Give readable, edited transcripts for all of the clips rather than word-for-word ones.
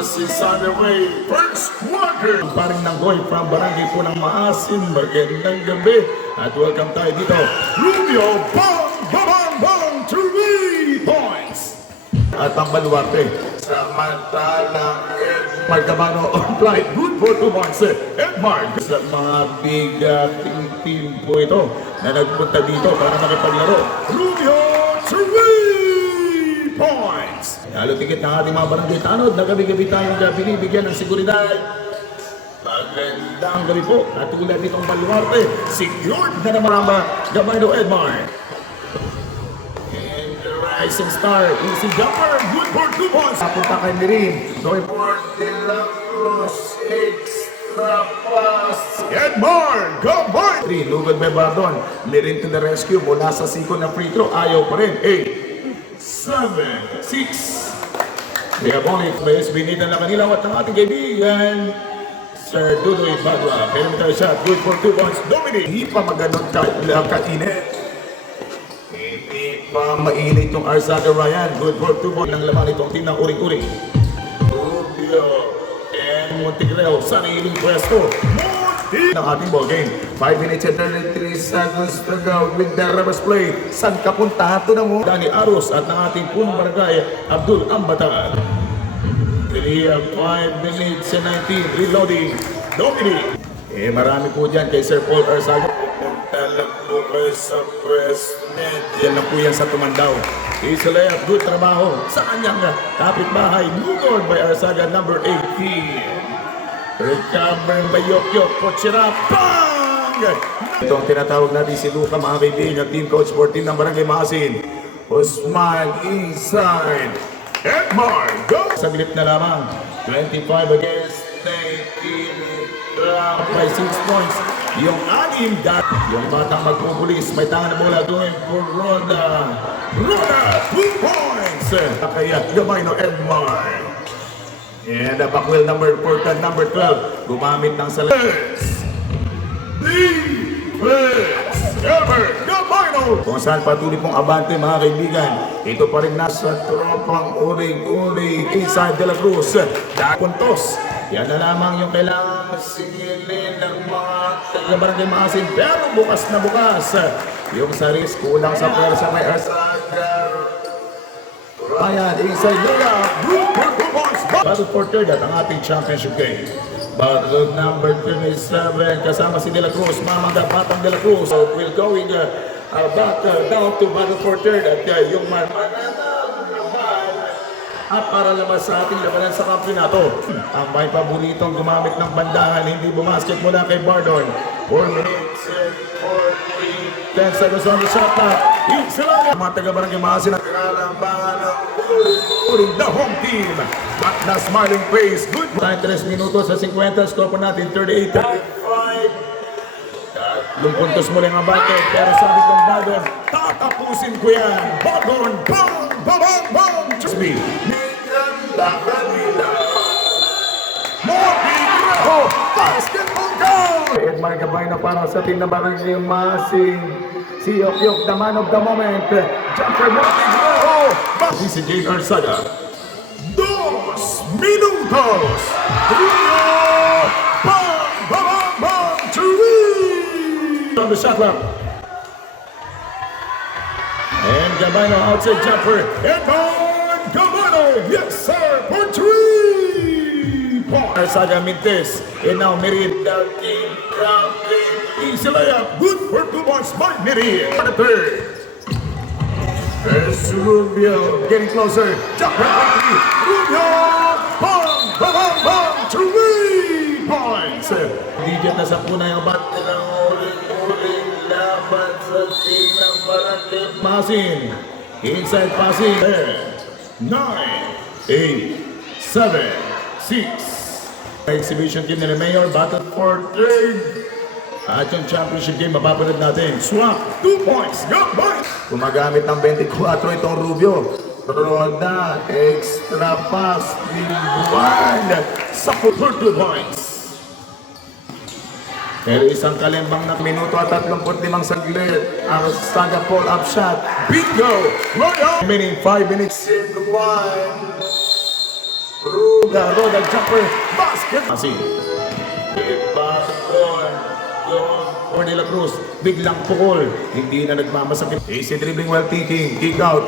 is on the way. First quarter. Paring Nanggoy from Barangay Punang Maasin. Magandang gabi. At welcome tayo dito. Rubio, bang, bang, bang, 3 points. At ang Baluarte. Samantalang Edmar Camano on flight. Good for 2 points. Edmar. Sa mga bigating team po ito na nagpunta dito para makipaglaro. Rubio, 3 points. Lalo tigit ng ating mga barangay tanod na gabi-gabi tayong binibigyan ng seguridad. Magandang gabi po. At tulad nitong Baluarte, secured na naman ang Gamano Edmar. And the rising star, easy jumper, good for 2 points. Napunta kay Mirin. Going for De La Cruz, extra pass. Edmar, go boy! 3, lugod may Bardon. Mirin to the rescue mula sa siko na free throw. Ayaw pa rin. 8, 7, 6. They have only place. Binita na kanila at ang ating kaibigan Sir Dudoy Bagua. Perimeter shot. Good for 2 points. Dominic. Hindi pa maganon kainit. Hindi pa mainit yung Arzaga Ryan. Good for 2 points. Nang laman itong team ng uring-uring. Rubio and Montegreo. Sariling pwesto. Ng ating ball game. 5 minutes and 33 seconds to go with the reverse play. San ka punta? Ito na mo. Dani Aros at ng ating punong barangay, Abdul Ambatan. 5 minutes and 19. Reloading. Dominic. Marami po dyan kay Sir Paul Arzaga. Talag po kayo sa press net. Yan lang po yan sa Tumandaw. Isalay at good trabaho sa kanyang kapitbahay. Lugod by Arzaga number 18. Recover by Yok-Yok, Kochira, bang! Ito ang tinatawag natin si Luca, mga kaibigan, team coach for team ng Barangay Maasin. Usman inside. Edmar, go! Saglit na lamang. 25 against 19. Drop by 6 points. Yung anim yung batang magpupulis. May tangan na bola doon for Roda. Roda, 2 points! Kaya gamay no Edmar. And Bakwil number 14, number 12, gumamit ng salas. Defense! Ever! Gamino! Kung saan patuloy pong abante mga kaibigan, ito pa rin nasa tropang uring-uring inside De La Cruz. Puntos. Yan na lamang yung kailangan sigilin ng mga taga-Barangay Maasin. Pero bukas na bukas. Yung saris kulang sa pwersa may Arzaga. Ayan, inside Lula. Group for 2 points. Battle for third at ang ating championship game. Battle number 27. Kasama si De La Cruz. Mamangga Batang De La Cruz. So we're going back down to battle for third. At yung para labas sa ating labanan sa kampiyonato. Ang may paboritong gumamit ng bandahan. Hindi bumasket mula kay Bardon. 4 minutes and 10 seconds on the shot clock. Sila mga taga-Barangay Maasin at kalambangan ng uring the home team. At na smiling face. Good. 3 minutos sa 50. Score pa natin 38-35. Tatlong puntos mo rin ang bate. Pero sabi kong Badon, tatapusin ko yan. Badon, bang, bang, bang. Just me. Niganda kanila. Montegreo, basketball goal! Edmar Gabay na para sa team na Barangay Maasin. Si Yok-Yok, the man of the moment. Jumper Montegreo. Basi si Jane Arzaga. 2 minutos. Rubio. Bang, bang, bang. 3. On the shot clock. And Gabano outside jumper. Edmar Gabano. Yes, sir. For 3 points. Arzaga Mintes. And now Mirin. The team counting. Easy layup. Good for 2 points by Mirin. For the third. There's Rubio getting closer. Jumper by 3. Rubio. Bang, bang, bang, bang. 3 points. Digit na sa punay ang bat ng uling-uling laban sa team ng Barangay Maasin. Inside passing. 9, 8, 7, 6. Exhibition team nila Mayor. Battle for third. At yung championship game, mapapanood natin. Swap, 2 points. Go, boys! Gumagamit ng 24 itong Rubio. Roda, extra pass, Libuan. Sa 2 points. Pero isang kalembang na minuto at 35 saglit. Arzaga pull-up shot. Bingo! Royal! Remaining 5 minutes in 1. Garo, the jumper, basket. Asi. Ibaston. For De La Cruz, biglang pukol. Hindi na nagmamasakit. Easy dribbling while kicking. Kick out.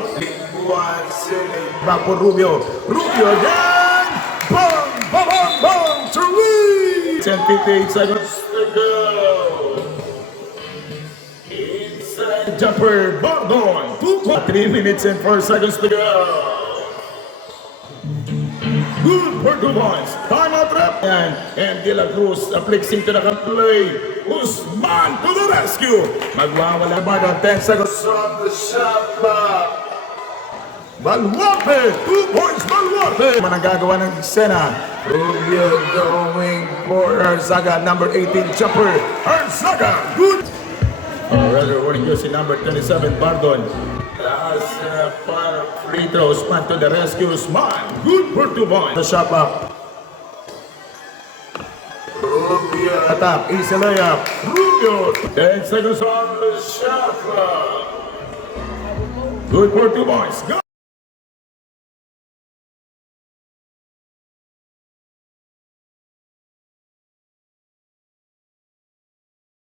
Back for Rubio. Rubio again. Bang! Bang! Bang! Bang! Three! 10:58 seconds to go. Inside jumper. Bardon. 3 minutes and 4 seconds to go. Good for 2 points. Time out rep. And De La Cruz flexing to the play. Usman to the rescue. Magwawala ba ng 10 seconds on the shot clock. Baluarte. 2 points. Baluarte. Managagawa ng eksena. Rubio going for Arzaga. Number 18 jumper. Arzaga. Good. Rather warning you si number 27 Bardon. Last free throw. Usman to the rescue. Usman. Good for 2 points. The shot clock. Rubio. Attack. Easy layup. Rubio. 10 seconds on the shot clock. Good for 2 points. Go.